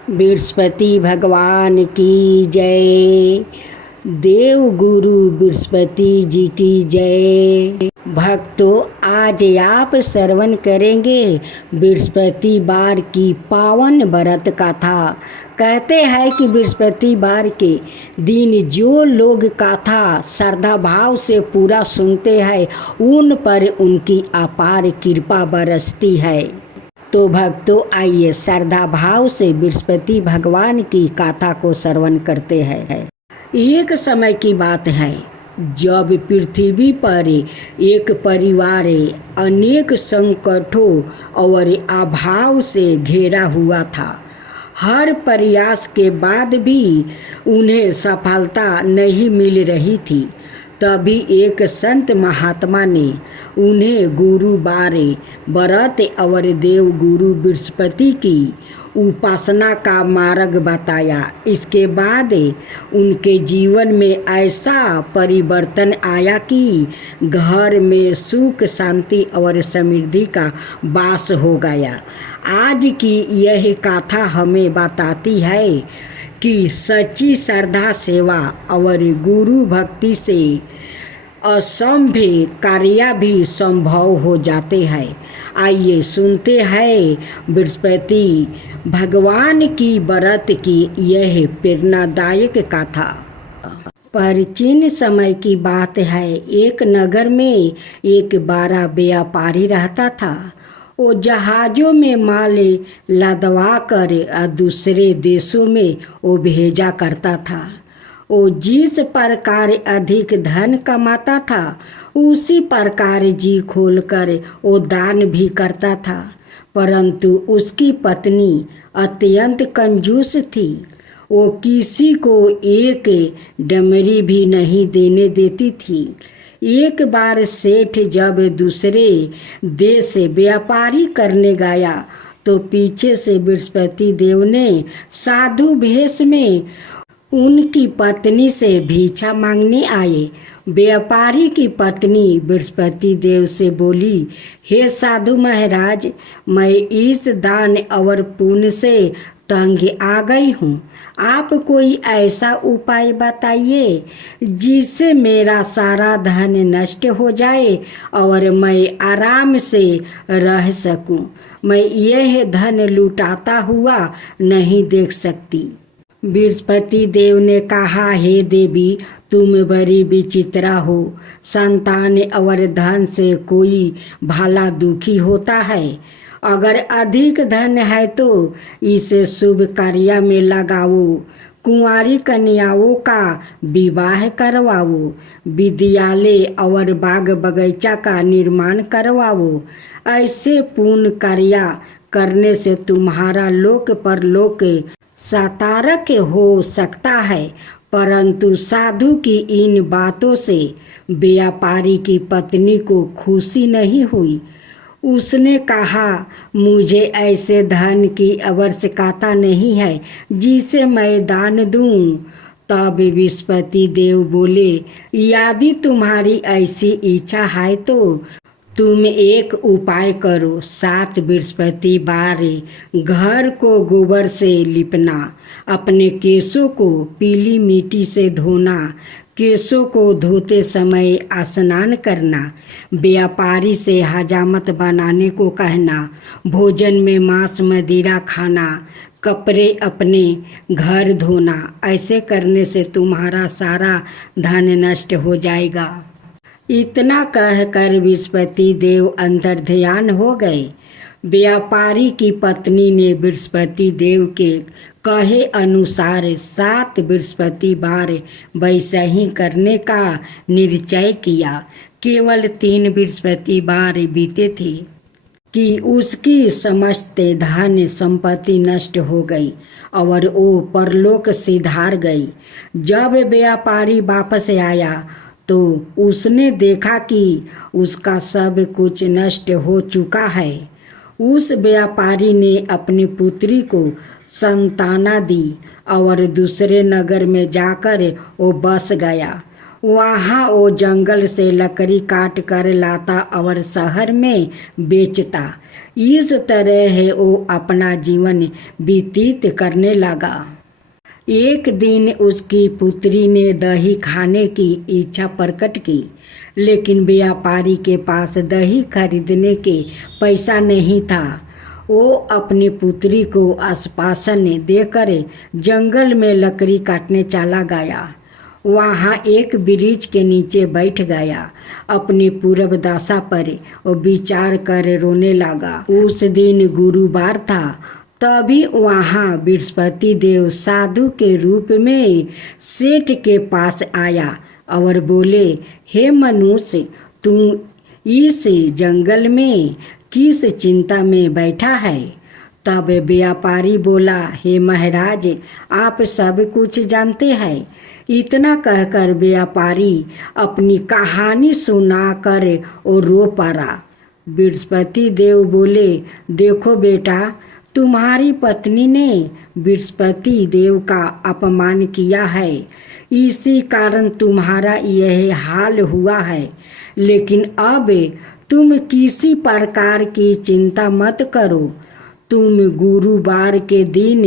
बृहस्पति भगवान की जय। देव गुरु बृहस्पति जी की जय। भक्तों, आज आप श्रवण करेंगे बृहस्पतिवार की पावन व्रत कथा। कहते हैं कि बृहस्पतिवार के दिन जो लोग कथा श्रद्धा भाव से पूरा सुनते हैं उन पर उनकी अपार कृपा बरसती है। तो भक्तों, आइए श्रद्धा भाव से बृहस्पति भगवान की कथा को श्रवण करते हैं। एक समय की बात है जब पृथ्वी पर एक परिवार अनेक संकटों और अभाव से घिरा हुआ था। हर प्रयास के बाद भी उन्हें सफलता नहीं मिल रही थी। तभी एक संत महात्मा ने उन्हें गुरुवार व्रत और देव गुरु बृहस्पति की उपासना का मार्ग बताया। इसके बाद उनके जीवन में ऐसा परिवर्तन आया कि घर में सुख शांति और समृद्धि का वास हो गया। आज की यह कथा हमें बताती है कि सच्ची श्रद्धा सेवा और गुरु भक्ति से असंभव कार्य भी संभव हो जाते हैं। आइए सुनते हैं बृहस्पति भगवान की व्रत की यह प्रेरणादायक कथा। प्राचीन समय की बात है, एक नगर में एक बड़ा व्यापारी रहता था। वो जहाज़ों में माल लदवा कर दूसरे देशों में वो भेजा करता था। वो जिस प्रकार अधिक धन कमाता था उसी प्रकार जी खोलकर वो दान भी करता था। परंतु उसकी पत्नी अत्यंत कंजूस थी। वो किसी को एक डमरी भी नहीं देने देती थी। एक बार सेठ जब दूसरे देश से व्यापारी करने गया तो पीछे से बृहस्पति देव ने साधु भेष में उनकी पत्नी से भिक्षा मांगने आए। व्यापारी की पत्नी बृहस्पति देव से बोली, हे साधु महाराज, मैं इस दान और पुण्य से तंग आ गई हूँ। आप कोई ऐसा उपाय बताइए जिससे मेरा सारा धन नष्ट हो जाए और मैं आराम से रह सकूं। मैं यह धन लुटाता हुआ नहीं देख सकती। बृहस्पति देव ने कहा, हे देवी, तुम बड़ी विचित्रा हो। संतान और धन से कोई भला दुखी होता है। अगर अधिक धन है तो इसे शुभ कार्य में लगाओ। कुंवारी कन्याओं का विवाह करवाओ। विद्यालय और बाग बगीचा का निर्माण करवाओ। ऐसे पुण्य कार्य करने से तुम्हारा लोक परलोक सतारक हो सकता है। परंतु साधु की इन बातों से व्यापारी की पत्नी को खुशी नहीं हुई। उसने कहा, मुझे ऐसे धन की आवश्यकता नहीं है जिसे मैं दान दूं। तब बृहस्पति देव बोले, यदि तुम्हारी ऐसी इच्छा है तो तुम एक उपाय करो। 7 बृहस्पतिवार घर को गोबर से लिपना, अपने केशों को पीली मिट्टी से धोना, केशों को धोते समय स्नान करना, व्यापारी से हजामत बनाने को कहना, भोजन में मांस मदिरा खाना, कपड़े अपने घर धोना। ऐसे करने से तुम्हारा सारा धन नष्ट हो जाएगा। इतना कहकर बृहस्पति देव अंतर ध्यान हो गए। व्यापारी की पत्नी ने बृहस्पति देव के कहे अनुसार 7 बृहस्पतिवार वैसा ही करने का निश्चय किया। केवल 3 बृहस्पतिवार बीते थे कि उसकी समस्त धन संपत्ति नष्ट हो गई और वो परलोक सिधार गई। जब व्यापारी वापस आया तो उसने देखा कि उसका सब कुछ नष्ट हो चुका है। उस व्यापारी ने अपनी पुत्री को संताना दी और दूसरे नगर में जाकर वो बस गया। वहाँ वो जंगल से लकड़ी काट कर लाता और शहर में बेचता। इस तरह वो अपना जीवन व्यतीत करने लगा। एक दिन उसकी पुत्री ने दही खाने की इच्छा प्रकट की, लेकिन व्यापारी के पास दही खरीदने के पैसा नहीं था। वो अपनी पुत्री को आश्वासन देकर जंगल में लकड़ी काटने चला गया। वहाँ एक वृक्ष के नीचे बैठ गया। अपनी पूर्व दशा पर वो विचार कर रोने लगा। उस दिन गुरुवार था। तभी वहाँ बृहस्पति देव साधु के रूप में सेठ के पास आया और बोले, हे मनुष्य, तू इस जंगल में किस चिंता में बैठा है? तब व्यापारी बोला, हे महाराज, आप सब कुछ जानते हैं। इतना कहकर व्यापारी अपनी कहानी सुनाकर और रो पड़ा। बृहस्पति देव बोले, देखो बेटा, तुम्हारी पत्नी ने बृहस्पति देव का अपमान किया है, इसी कारण तुम्हारा यह हाल हुआ है। लेकिन अब तुम किसी प्रकार की चिंता मत करो। तुम गुरुवार के दिन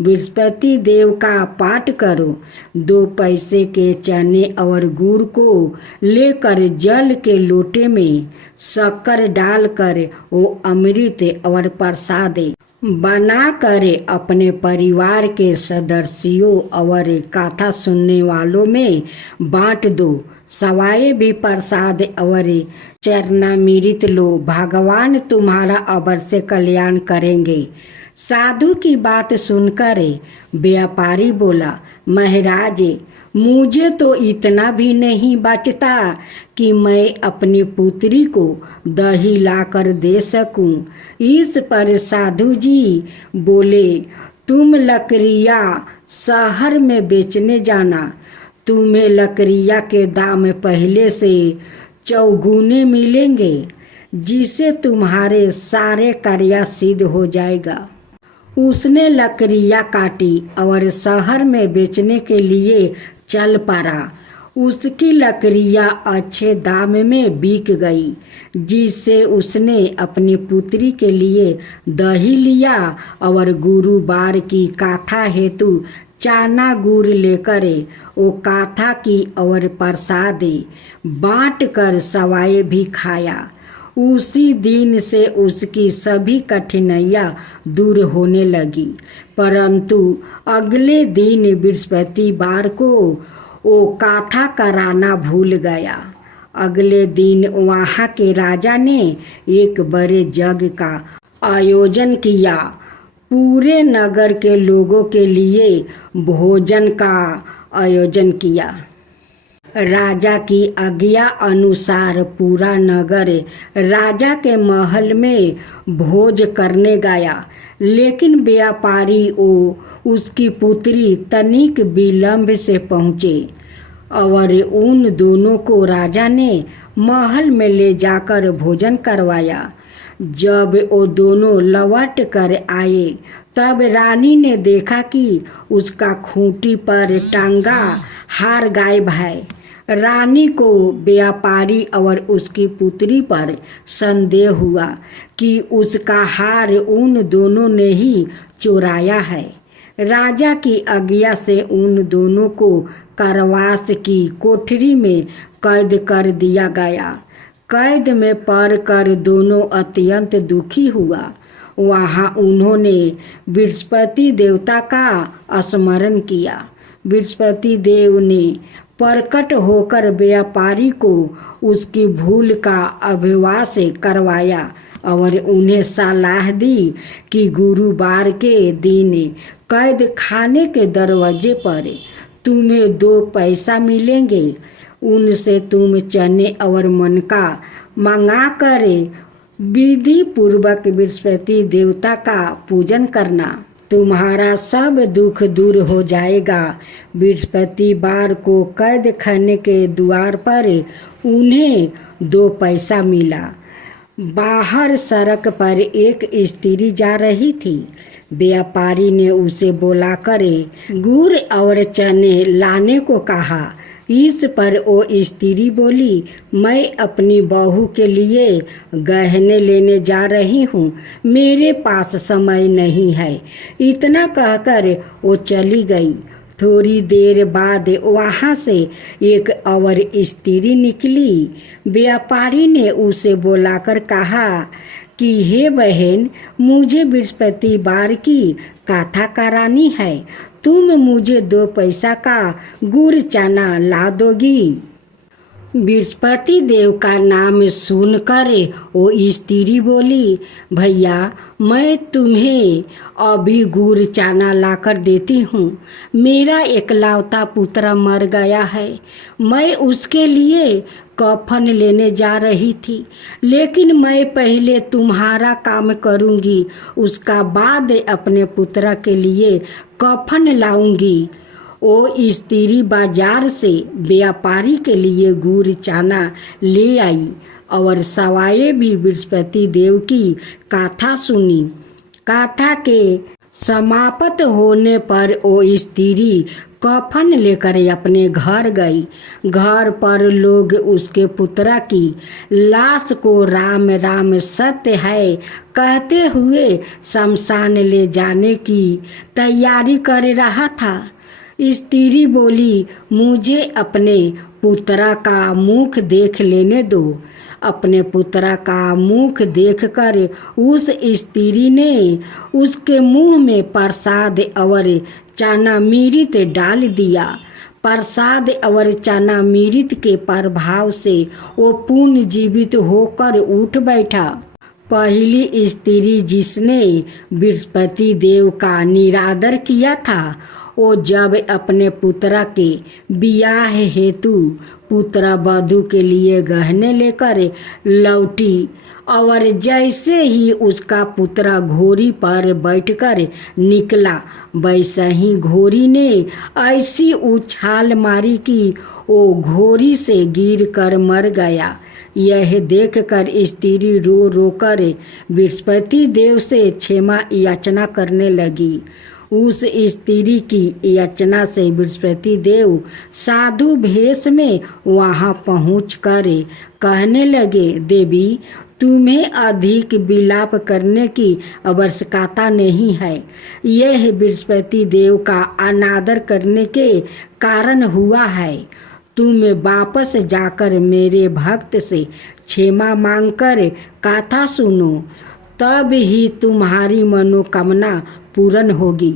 बृहस्पति देव का पाठ करो। 2 पैसे के चने और गुड़ को लेकर जल के लोटे में शक्कर डालकर वो अमृत और प्रसाद बना कर अपने परिवार के सदस्यों और कथा सुनने वालों में बांट दो। सवाए भी प्रसाद और चरणामृत लो, भगवान तुम्हारा अवश्य कल्याण करेंगे। साधु की बात सुनकर व्यापारी बोला, महाराज, मुझे तो इतना भी नहीं बचता कि मैं अपनी पुत्री को दही लाकर दे सकूं। इस पर साधु जी बोले, तुम लकड़ियाँ शहर में बेचने जाना। तुम्हें लकड़ियाँ के दाम पहले से चौगुने मिलेंगे, जिससे तुम्हारे सारे कार्य सिद्ध हो जाएगा। उसने लकड़ियाँ काटी और शहर में बेचने के लिए चल पड़ा। उसकी लकड़ियाँ अच्छे दाम में बिक गई, जिससे उसने अपनी पुत्री के लिए दही लिया और गुरुवार की कथा हेतु चाना गुड़ लेकर वो कथा की और प्रसाद बांट कर सवाए भी खाया। उसी दिन से उसकी सभी कठिनाइयाँ दूर होने लगी। परंतु अगले दिन बृहस्पतिवार को वो कथा कराना भूल गया। अगले दिन वहाँ के राजा ने एक बड़े यज्ञ का आयोजन किया। पूरे नगर के लोगों के लिए भोजन का आयोजन किया। राजा की आज्ञा अनुसार पूरा नगर राजा के महल में भोज करने गया, लेकिन व्यापारी उसकी पुत्री तनिक विलंब से पहुँचे और उन दोनों को राजा ने महल में ले जाकर भोजन करवाया। जब वो दोनों लौट कर आए, तब रानी ने देखा कि उसका खूंटी पर टांगा हार गायब है। रानी को व्यापारी और उसकी पुत्री पर संदेह हुआ कि उसका हार उन दोनों ने ही चुराया है। राजा की आज्ञा से उन दोनों को कारावास की कोठरी में कैद कर दिया गया। कैद में पड़कर दोनों अत्यंत दुखी हुआ। वहाँ उन्होंने बृहस्पति देवता का स्मरण किया। बृहस्पति देव ने प्रकट होकर व्यापारी को उसकी भूल का अभिवास करवाया और उन्हें सलाह दी कि गुरुवार के दिन कैद खाने के दरवाजे पर तुम्हें 2 पैसा मिलेंगे। उनसे तुम चने और मनका मंगा कर विधि पूर्वक बृहस्पति देवता का पूजन करना। तुम्हारा सब दुख दूर हो जाएगा। बृहस्पतिवार को कैद खाने के द्वार पर उन्हें 2 पैसा मिला। बाहर सड़क पर एक स्त्री जा रही थी। व्यापारी ने उसे बुलाकर गुड़ और चने लाने को कहा। इस पर वो स्त्री बोली, मैं अपनी बहू के लिए गहने लेने जा रही हूँ, मेरे पास समय नहीं है। इतना कहकर वो चली गई। थोड़ी देर बाद वहाँ से एक और स्त्री निकली। व्यापारी ने उसे बुलाकर कहा कि हे बहन, मुझे बृहस्पतिवार की कथा करानी है, तुम मुझे 2 पैसा का गुड़ चना ला दोगी। बृहस्पति देव का नाम सुनकर वो स्त्री बोली, भैया मैं तुम्हें अभी गुड़ चना लाकर देती हूँ। मेरा एकलौता पुत्र मर गया है, मैं उसके लिए कफन लेने जा रही थी, लेकिन मैं पहले तुम्हारा काम करूँगी, उसका बाद अपने पुत्र के लिए कफन लाऊंगी। वो स्त्री बाजार से व्यापारी के लिए गुड़ चना ले आई और सवाए भी बृहस्पति देव की कथा सुनी। कथा के समाप्त होने पर वो स्त्री कफन लेकर अपने घर गई। घर पर लोग उसके पुत्र की लाश को राम राम सत्य है कहते हुए शमशान ले जाने की तैयारी कर रहा था। स्त्री बोली, मुझे अपने पुत्र का मुख देख लेने दो। अपने पुत्र का मुख देखकर उस स्त्री ने उसके मुंह में प्रसाद और चनामृत डाल दिया। प्रसाद और चनामृत के प्रभाव से वो पुनर्जीवित होकर उठ बैठा। पहली स्त्री जिसने बृहस्पति देव का निरादर किया था, वो जब अपने पुत्र के ब्याह हेतु पुत्र वधू के लिए गहने लेकर लौटी और जैसे ही उसका पुत्र घोड़ी पर बैठकर निकला, वैसे ही घोड़ी ने ऐसी उछाल मारी कि वो घोड़ी से गिरकर मर गया। यह देखकर स्त्री रो रो कर बृहस्पति देव से क्षमा याचना करने लगी। उस स्त्री की याचना से बृहस्पति देव साधु भेष में वहाँ पहुँचकर कहने लगे, देवी तुम्हें अधिक विलाप करने की आवश्यकता नहीं है। यह बृहस्पति देव का अनादर करने के कारण हुआ है। तुम वापस जाकर मेरे भक्त से क्षमा मांगकर कथा सुनो, तब ही तुम्हारी मनोकामना पूर्ण होगी।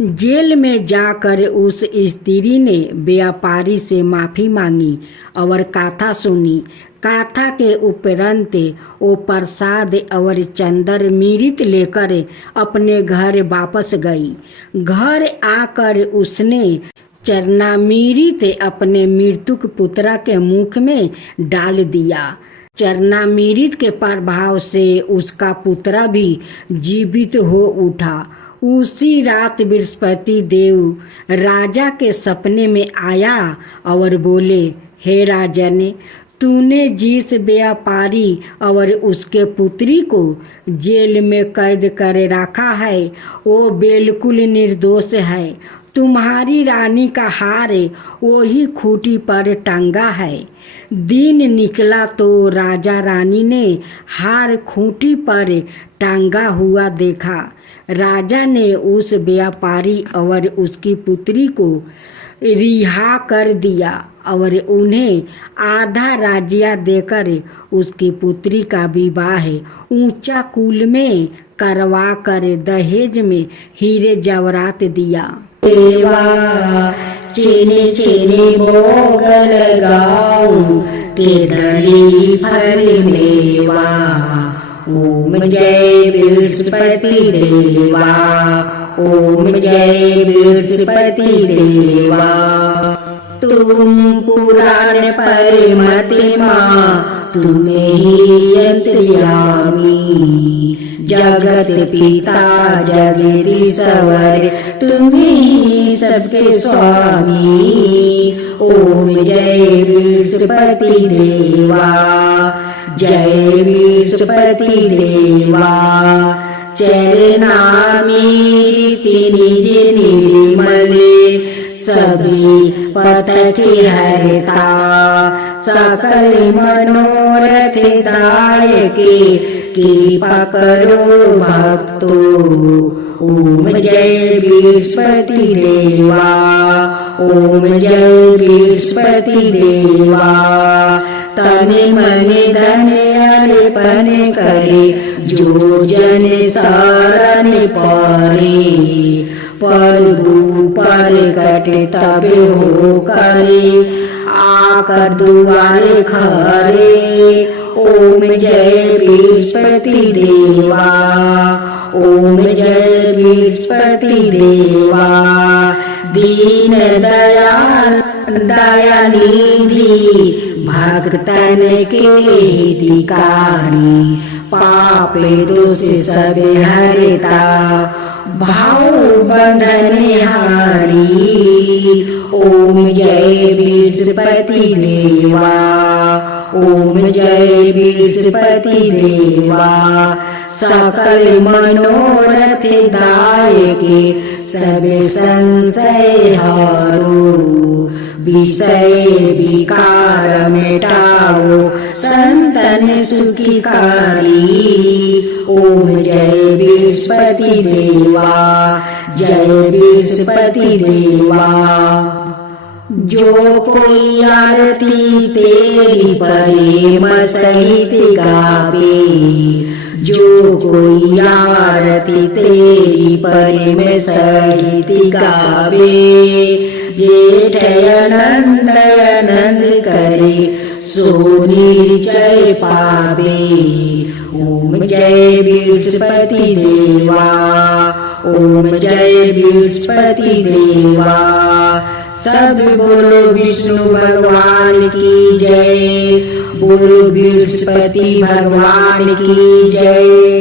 जेल में जाकर उस स्त्री ने व्यापारी से माफ़ी मांगी और कथा सुनी। कथा के उपरांत वो प्रसाद और चंदर मृत लेकर अपने घर वापस गई। घर आकर उसने चरणामृत अपने मृतक पुत्र के मुख में डाल दिया। चरणामृत के प्रभाव से उसका पुत्र भी जीवित हो उठा। उसी रात बृहस्पति देव राजा के सपने में आया और बोले, हे राजन, तूने जिस व्यापारी और उसके पुत्री को जेल में कैद कर रखा है वो बिल्कुल निर्दोष है। तुम्हारी रानी का हार वही खूंटी पर टंगा है। दिन निकला तो राजा रानी ने हार खूंटी पर टांगा हुआ देखा। राजा ने उस व्यापारी और उसकी पुत्री को रिहा कर दिया और उन्हें आधा राज्य देकर उसकी पुत्री का विवाह ऊंचा कुल में करवा कर दहेज में हीरे जवाहरात दिया। देवा चीनी चीनी भोग लगाऊं केदारी फल मेवा। ओम जय बृहस्पति देवा, ओम जय बृहस्पति देवा। तुम पुराण परमतिमा, तुम्हें ही अंतर्यामी। जगत पिता जगदीश्वर, तुम्हें ही सबके स्वामी। ओम जय बृहस्पति देवा, जय बृहस्पति देवा। चरणामृत निज निर्मल, सभी पतक हरता सकल मनोरथ दायके कृपा करो भक्तो ओम जय बृहस्पति देवा ओम जय बृहस्पति देवा तन मन धन अर्पण करे जो जन शरण परे प्रभु प्रकट तब हो करे आकर दुआरे खरे ओम जय बृहस्पति देवा ओम जय बृहस्पति देवा दीन दयाल दया निधि भक्तन के हितकारी पापे दोष सब हरता भाव बंधन हारी ओम जय बृहस्पति देवा ओम जय बृहस्पति देवा सकल मनोरथ दायके सब संशय हरो विषय विकार मिटाओ संतन सुखिकारी ओम जय बृहस्पति देवा जय बृहस्पति देवा जो कोई आरती तेरी प्रेम सहित गावे जो कोई आरती तेरी प्रेम सहित गावे जेठ आनंद आनंद करे सो निश्चय पावे ओम जय बृहस्पति देवा ओम जय बृहस्पति देवा सब बोलो विष्णु भगवान की जय बोलो बृहस्पति भगवान की जय।